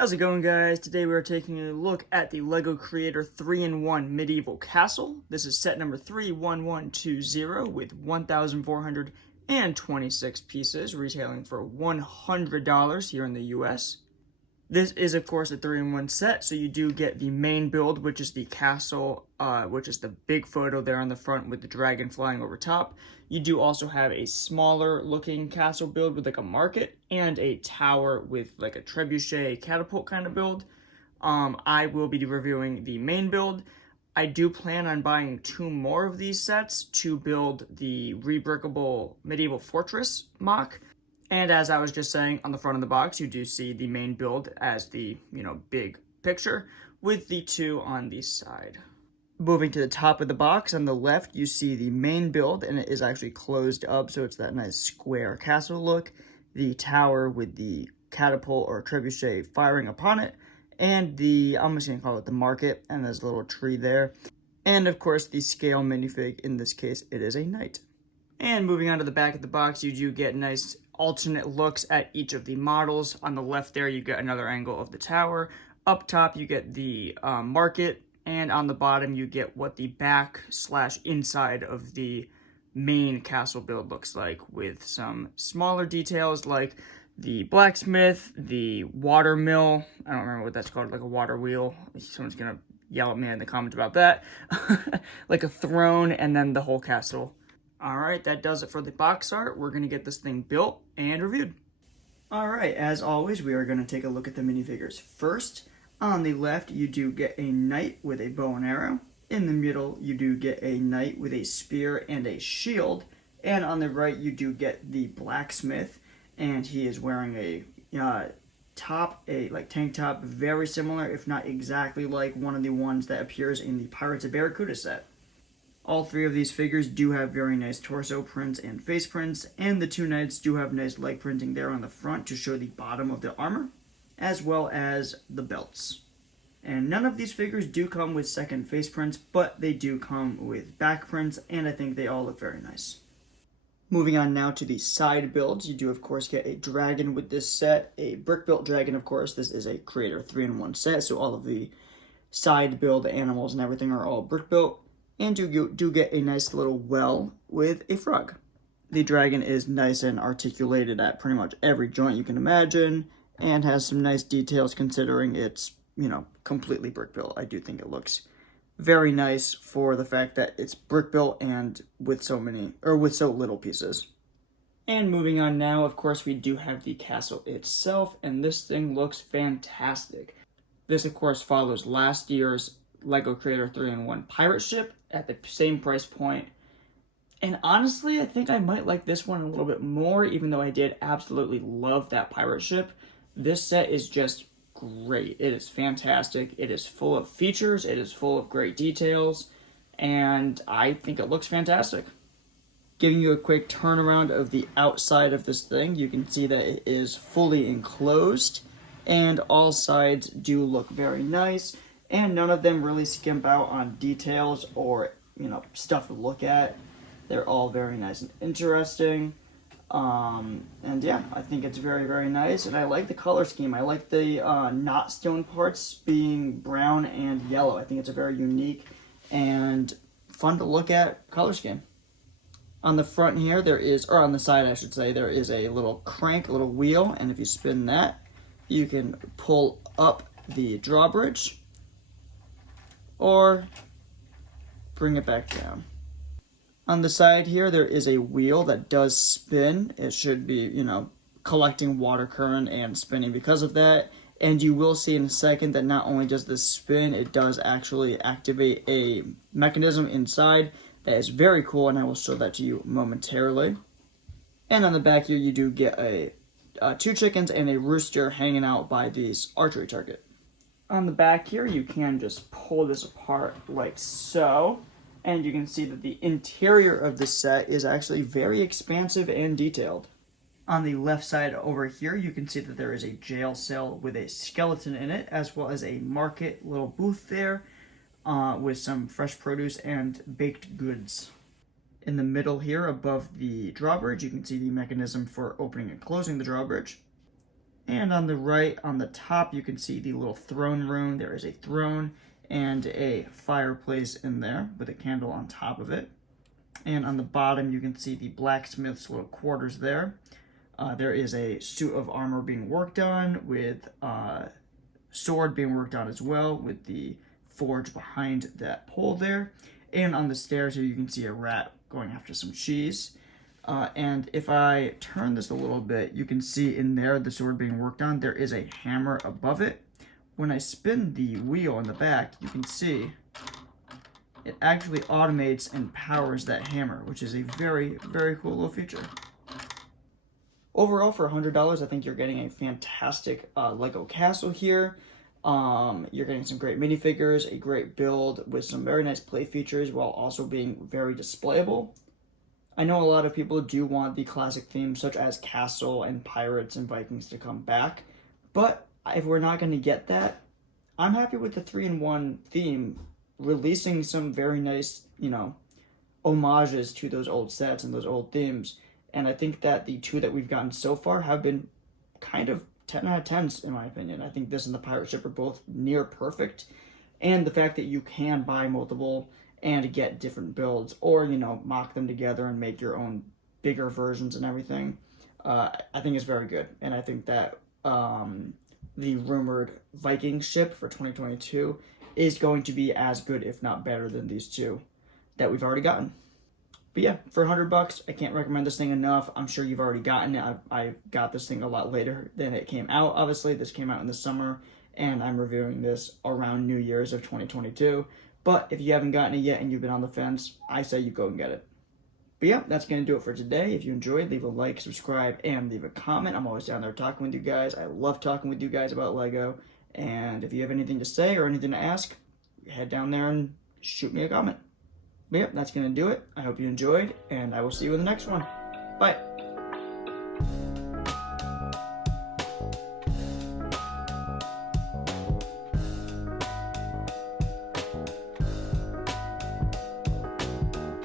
How's it going, guys? Today we are taking a look at the LEGO Creator 3-in-1 Medieval Castle. This is set number 31120 with 1,426 pieces, retailing for $100 here in the US. This is, of course, a 3-in-1 set, so you do get the main build, which is the castle, which is the big photo there on the front with the dragon flying over top. You do also have a smaller looking castle build with like a market and a tower with like a trebuchet catapult kind of build. I will be reviewing the main build. I do plan on buying 2 more of these sets to build the rebrickable medieval fortress mock. And as I was just saying, on the front of the box, you do see the main build as the, big picture with the 2 on the side. Moving to the top of the box, on the left, you see the main build, and it is actually closed up, so it's that nice square castle look. The tower with the catapult or trebuchet firing upon it, and I'm just going to call it the market, and there's a little tree there. And, of course, the scale minifig. In this case, it is a knight. And moving on to the back of the box, you do get nice alternate looks at each of the models. On the left there, you get another angle of the tower. Up top, you get the market. And on the bottom, you get what the back/inside of the main castle build looks like, with some smaller details like the blacksmith, the water mill. I don't remember what that's called, like a water wheel. Someone's going to yell at me in the comments about that. Like a throne, and then the whole castle. Alright, that does it for the box art. We're going to get this thing built and reviewed. Alright, as always, we are going to take a look at the minifigures first. On the left, you do get a knight with a bow and arrow. In the middle, you do get a knight with a spear and a shield. And on the right, you do get the blacksmith, and he is wearing a tank top, very similar, if not exactly like one of the ones that appears in the Pirates of Barracuda set. All 3 of these figures do have very nice torso prints and face prints, and the 2 knights do have nice leg printing there on the front to show the bottom of the armor, as well as the belts. And none of these figures do come with second face prints, but they do come with back prints, and I think they all look very nice. Moving on now to the side builds, you do of course get a dragon with this set, a brick-built dragon of course. This is a Creator 3-in-1 set, so all of the side build animals and everything are all brick-built. And you do get a nice little well with a frog. The dragon is nice and articulated at pretty much every joint you can imagine, and has some nice details considering it's, completely brick-built. I do think it looks very nice for the fact that it's brick-built and with so little pieces. And moving on now, of course, we do have the castle itself, and this thing looks fantastic. This, of course, follows last year's LEGO Creator 3-in-1 pirate ship at the same price point. And honestly, I think I might like this one a little bit more, even though I did absolutely love that pirate ship. This set is just great. It is fantastic. It is full of features. It is full of great details. And I think it looks fantastic. Giving you a quick turnaround of the outside of this thing, you can see that it is fully enclosed. And all sides do look very nice. And none of them really skimp out on details or, stuff to look at. They're all very nice and interesting. And yeah, I think it's very, very nice. And I like the color scheme. I like the knot stone parts being brown and yellow. I think it's a very unique and fun to look at color scheme. On the front here, or on the side I should say, there is a little crank, a little wheel. And if you spin that, you can pull up the drawbridge or bring it back down. On the side here, there is a wheel that does spin. It should be, collecting water current and spinning because of that. And you will see in a second that not only does this spin, it does actually activate a mechanism inside that is very cool, and I will show that to you momentarily. And on the back here, you do get 2 chickens and a rooster hanging out by this archery target. On the back here, you can just pull this apart like so, and you can see that the interior of this set is actually very expansive and detailed. On the left side over here, you can see that there is a jail cell with a skeleton in it, as well as a market little booth there with some fresh produce and baked goods. In the middle here, above the drawbridge, you can see the mechanism for opening and closing the drawbridge. And on the right, on the top, you can see the little throne room. There is a throne and a fireplace in there with a candle on top of it. And on the bottom, you can see the blacksmith's little quarters there. There is a suit of armor being worked on with sword being worked on as well with the forge behind that pole there. And on the stairs here, you can see a rat going after some cheese. And if I turn this a little bit, you can see in there the sword being worked on. There is a hammer above it. When I spin the wheel in the back, you can see it actually automates and powers that hammer, which is a very, very cool little feature. Overall, for $100, I think you're getting a fantastic Lego castle here. You're getting some great minifigures, a great build with some very nice play features while also being very displayable. I know a lot of people do want the classic themes such as Castle and Pirates and Vikings to come back, but if we're not going to get that, I'm happy with the 3-in-1 theme releasing some very nice, homages to those old sets and those old themes. And I think that the two that we've gotten so far have been kind of 10 out of 10s in my opinion. I think this and the pirate ship are both near perfect. And the fact that you can buy multiple and get different builds or, mock them together and make your own bigger versions and everything, I think is very good. And I think that the rumored Viking ship for 2022 is going to be as good, if not better, than these two that we've already gotten. But yeah, for $100, I can't recommend this thing enough. I'm sure you've already gotten it. I got this thing a lot later than it came out. Obviously, this came out in the summer, and I'm reviewing this around New Year's of 2022. But if you haven't gotten it yet and you've been on the fence, I say you go and get it. But yeah, that's going to do it for today. If you enjoyed, leave a like, subscribe, and leave a comment. I'm always down there talking with you guys. I love talking with you guys about Lego. And if you have anything to say or anything to ask, head down there and shoot me a comment. But yeah, that's going to do it. I hope you enjoyed, and I will see you in the next one. Bye.